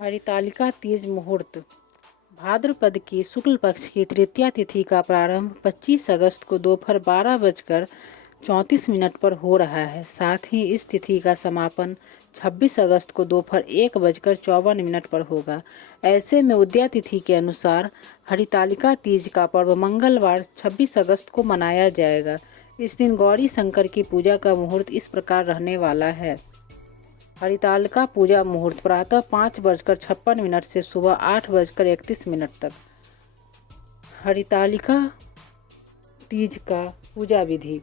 हरितालिका तीज मुहूर्त। भाद्रपद की शुक्ल पक्ष की तृतीया तिथि का प्रारंभ 25 अगस्त को दोपहर 12:34 पर हो रहा है। साथ ही इस तिथि का समापन 26 अगस्त को दोपहर 1:54 पर होगा। ऐसे में उदया तिथि के अनुसार हरितालिका तीज का पर्व मंगलवार 26 अगस्त को मनाया जाएगा। इस दिन गौरी शंकर की पूजा का मुहूर्त इस प्रकार रहने वाला है। हरितालिका पूजा मुहूर्त प्रातः 5:56 से सुबह 8:31 तक। हरितालिका तीज का पूजा विधि।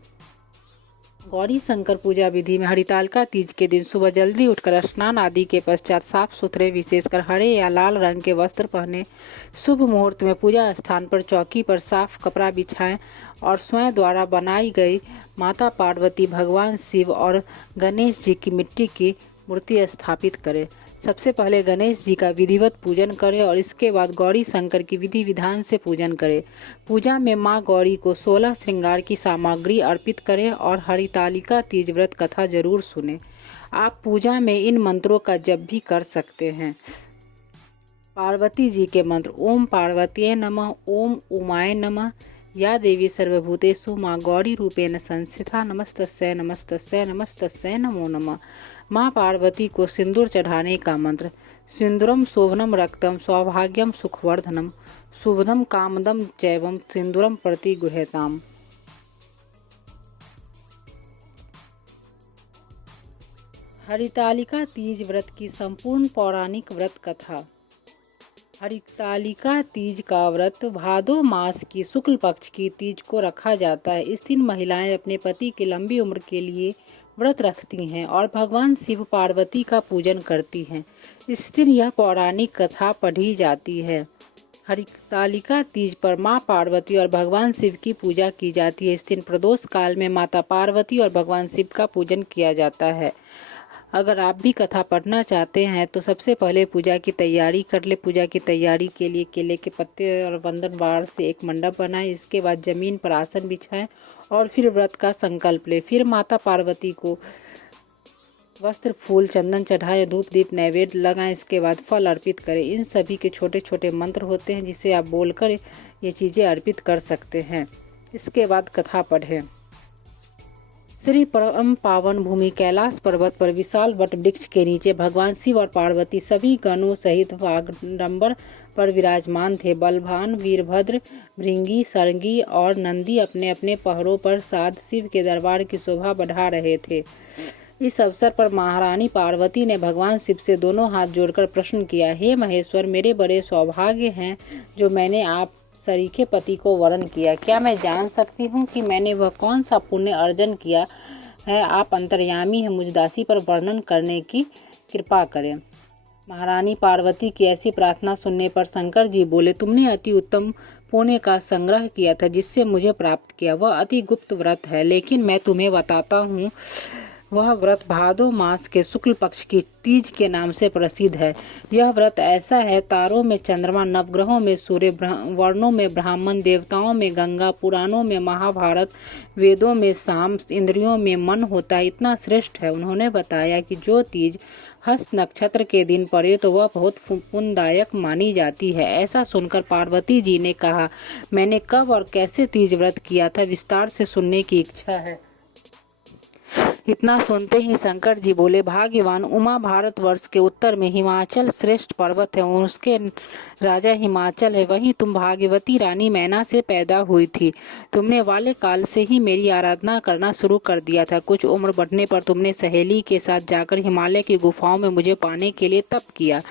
गौरी शंकर पूजा विधि में हरितालिका तीज के दिन सुबह जल्दी उठकर स्नान आदि के पश्चात साफ सुथरे विशेषकर हरे या लाल रंग के वस्त्र पहने शुभ मुहूर्त में पूजा स्थान पर चौकी पर साफ कपड़ा बिछाएं और स्वयं द्वारा बनाई गई माता पार्वती, भगवान शिव और गणेश जी की मिट्टी की मूर्ति स्थापित करें। सबसे पहले गणेश जी का विधिवत पूजन करें और इसके बाद गौरी शंकर की विधि विधान से पूजन करें। पूजा में मां गौरी को 16 श्रृंगार की सामग्री अर्पित करें और हरितालिका तीज व्रत कथा जरूर सुनें। आप पूजा में इन मंत्रों का जप भी कर सकते हैं। पार्वती जी के मंत्र। ओम पार्वतीये नमः, ओम उमाय नमः, या देवी सर्वभूतेषु माँ गौरी रूपेण संस्थिता, नमस्तस्यै नमस्तस्यै नमस्तस्यै नमो नमः। माँ पार्वती को सिंदूर चढ़ाने का मंत्र। सिंदूरम शोभनम रक्तम सौभाग्यम सुखवर्धनम शुभदम कामदम चैवम सिंदूरम प्रति गुह्यताम। हरितालिका तीज व्रत की संपूर्ण पौराणिक व्रत कथा। हरितालिका तीज का व्रत भादो मास की शुक्ल पक्ष की तीज को रखा जाता है। इस दिन महिलाएं अपने पति की लंबी उम्र के लिए व्रत रखती हैं और भगवान शिव पार्वती का पूजन करती हैं। इस दिन यह पौराणिक कथा पढ़ी जाती है। हरितालिका तीज पर मां पार्वती और भगवान शिव की पूजा की जाती है। इस दिन प्रदोष काल में माता पार्वती और भगवान शिव का पूजन किया जाता है। अगर आप भी कथा पढ़ना चाहते हैं तो सबसे पहले पूजा की तैयारी कर ले। पूजा की तैयारी के लिए केले के पत्ते और बंधन बाड़ से एक मंडप बनाएं। इसके बाद जमीन पर आसन बिछाएं और फिर व्रत का संकल्प ले। फिर माता पार्वती को वस्त्र, फूल, चंदन चढ़ाएं, धूप दीप नैवेद्य लगाएं। इसके बाद फल अर्पित करें। इन सभी के छोटे छोटे मंत्र होते हैं जिसे आप बोलकर ये चीज़ें अर्पित कर सकते हैं। इसके बाद कथा पढ़ें। श्री परम पावन भूमि कैलाश पर्वत पर विशाल वट वृक्ष के नीचे भगवान शिव और पार्वती सभी गणों सहित वागडंबर पर विराजमान थे। बलवान वीरभद्र, भृंगी, सरंगी और नंदी अपने अपने पहरों पर साध शिव के दरबार की शोभा बढ़ा रहे थे। इस अवसर पर महारानी पार्वती ने भगवान शिव से दोनों हाथ जोड़कर प्रश्न किया, हे महेश्वर, मेरे बड़े सौभाग्य हैं जो मैंने आप सरीखे पति को वरण किया। क्या मैं जान सकती हूँ कि मैंने वह कौन सा पुण्य अर्जन किया है? आप अंतर्यामी हैं, मुझ दासी पर वर्णन करने की कृपा करें। महारानी पार्वती की ऐसी प्रार्थना सुनने पर शंकर जी बोले, तुमने अति उत्तम पुण्य का संग्रह किया था जिससे मुझे प्राप्त किया। वह अति गुप्त व्रत है, लेकिन मैं तुम्हें बताता हूँ। वह व्रत भादो मास के शुक्ल पक्ष की तीज के नाम से प्रसिद्ध है। यह व्रत ऐसा है, तारों में चंद्रमा, नवग्रहों में सूर्य, वर्णों में ब्राह्मण, देवताओं में गंगा, पुराणों में महाभारत, वेदों में साम, इंद्रियों में मन होता है। इतना श्रेष्ठ है। उन्होंने बताया कि जो तीज हस्त नक्षत्र के दिन पड़े तो वह बहुत पुण्यदायक मानी जाती है। ऐसा सुनकर पार्वती जी ने कहा, मैंने कब और कैसे तीज व्रत किया था, विस्तार से सुनने की इच्छा है। इतना सुनते ही शंकर जी बोले, भाग्यवान उमा, भारतवर्ष के उत्तर में हिमाचल श्रेष्ठ पर्वत है, उसके राजा हिमाचल है। वहीं तुम भाग्यवती रानी मैना से पैदा हुई थी। तुमने वाले काल से ही मेरी आराधना करना शुरू कर दिया था। कुछ उम्र बढ़ने पर तुमने सहेली के साथ जाकर हिमालय की गुफाओं में मुझे पाने के लिए तप किया।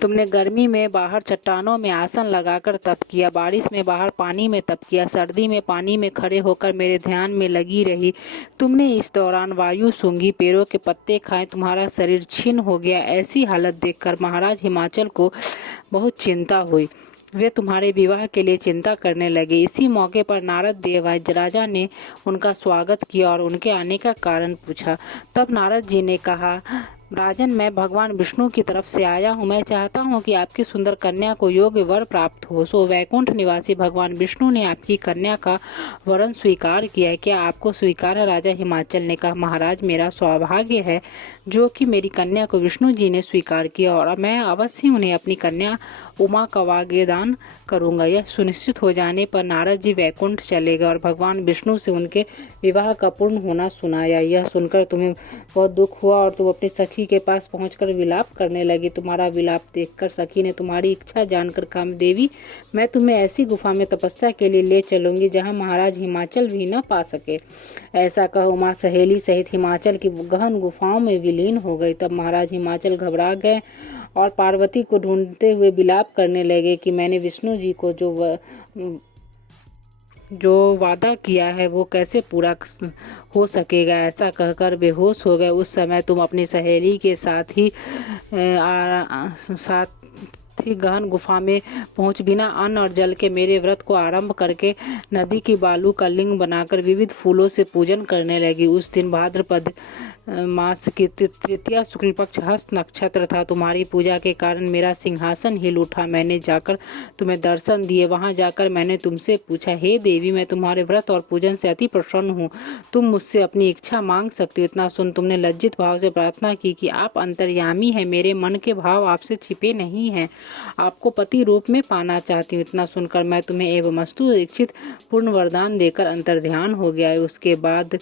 तुमने गर्मी में बाहर चट्टानों में आसन लगाकर तप किया, बारिश में बाहर पानी में तप किया, सर्दी में पानी में खड़े होकर मेरे ध्यान में लगी रही। तुमने इस दौरान वायु सूंघी, पेड़ों के पत्ते खाए, तुम्हारा शरीर छिन्न हो गया। ऐसी हालत देखकर महाराज हिमाचल को बहुत चिंता हुई। वे तुम्हारे विवाह के लिए चिंता करने लगे। इसी मौके पर नारद देव आए। राजा ने उनका स्वागत किया और उनके आने का कारण पूछा। तब नारद जी ने कहा, राजन, मैं भगवान विष्णु की तरफ से आया हूँ। मैं चाहता हूँ कि आपकी सुंदर कन्या को योग्य वर प्राप्त हो। सो वैकुंठ निवासी भगवान विष्णु ने आपकी कन्या का वरन स्वीकार किया है। क्या आपको स्वीकार है? राजा हिमाचल ने कहा, महाराज, मेरा सौभाग्य है जो कि मेरी कन्या को विष्णु जी ने स्वीकार किया और मैं अवश्य उन्हें अपनी कन्या उमा का वाग्दान करूंगा। यह सुनिश्चित हो जाने पर नारद जी वैकुंठ चले गए और भगवान विष्णु से उनके विवाह का पूर्ण होना सुनाया। यह सुनकर तुम्हें बहुत दुख हुआ और तुम अपनी सखी के पास पहुंचकर विलाप करने लगी। तुम्हारा विलाप देखकर सखी ने तुम्हारी इच्छा जानकर कहा, देवी, मैं तुम्हें ऐसी गुफा में तपस्या के लिए ले चलूंगी जहां महाराज हिमाचल भी न पा सके। ऐसा कह उमा सहेली सहित हिमाचल की गहन गुफाओं में विलीन हो गई। तब महाराज हिमाचल घबरा गए और पार्वती को ढूंढते हुए विलाप करने लगे कि मैंने विष्णु जी को जो वादा किया है वो कैसे पूरा हो सकेगा। ऐसा कहकर बेहोश हो गए। उस समय तुम अपनी सहेली के साथ ही गहन गुफा में पहुंच बिना अन्न और जल के मेरे व्रत को आरंभ करके नदी की बालू का लिंग बनाकर विविध फूलों से पूजन करने लगी। उस दिन भाद्रपद मास की तृतीया शुक्ल पक्ष हस्त नक्षत्र था। तुम्हारी पूजा के कारण मेरा सिंहासन हिल उठा। मैंने जाकर तुम्हें दर्शन दिए। वहां जाकर मैंने तुमसे पूछा, हे देवी, मैं तुम्हारे व्रत और पूजन से अति प्रसन्न हूँ। तुम मुझसे अपनी इच्छा मांग सकती हो। इतना सुन तुमने लज्जित भाव से प्रार्थना की कि आप अंतर्यामी हैं, मेरे मन के भाव आपसे छिपे नहीं हैं, आपको पति रूप में पाना चाहती हूँ। इतना सुनकर मैं तुम्हें एवमस्तु इच्छित पूर्ण वरदान देकर अंतर्ध्यान हो गया। उसके बाद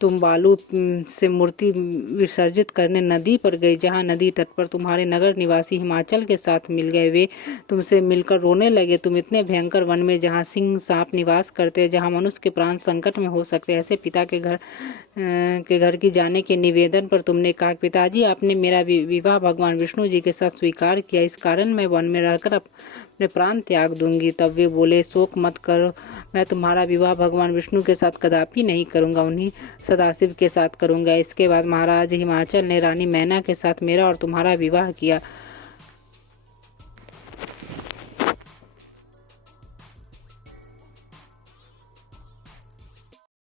तुम बालू से मूर्ति विसर्जित करने नदी पर गई, जहाँ नदी तट पर तुम्हारे नगर निवासी हिमाचल के साथ मिल गए। वे तुमसे मिलकर रोने लगे। तुम इतने भयंकर वन में जहाँ सिंह सांप निवास करते, जहाँ मनुष्य के प्राण संकट में हो सकते, ऐसे पिता के घर की जाने के निवेदन पर तुमने कहा, पिताजी, आपने मेरा विवाह भगवान विष्णु जी के साथ स्वीकार किया, इस कारण मैं वन में रहकर अपने प्राण त्याग दूंगी। तब वे बोले, शोक मत करो, मैं तुम्हारा विवाह भगवान विष्णु के साथ कदापि नहीं करूंगा, उन्हीं सदाशिव के साथ करूंगा। इसके बाद महाराज हिमाचल ने रानी मैना के साथ मेरा और तुम्हारा विवाह किया।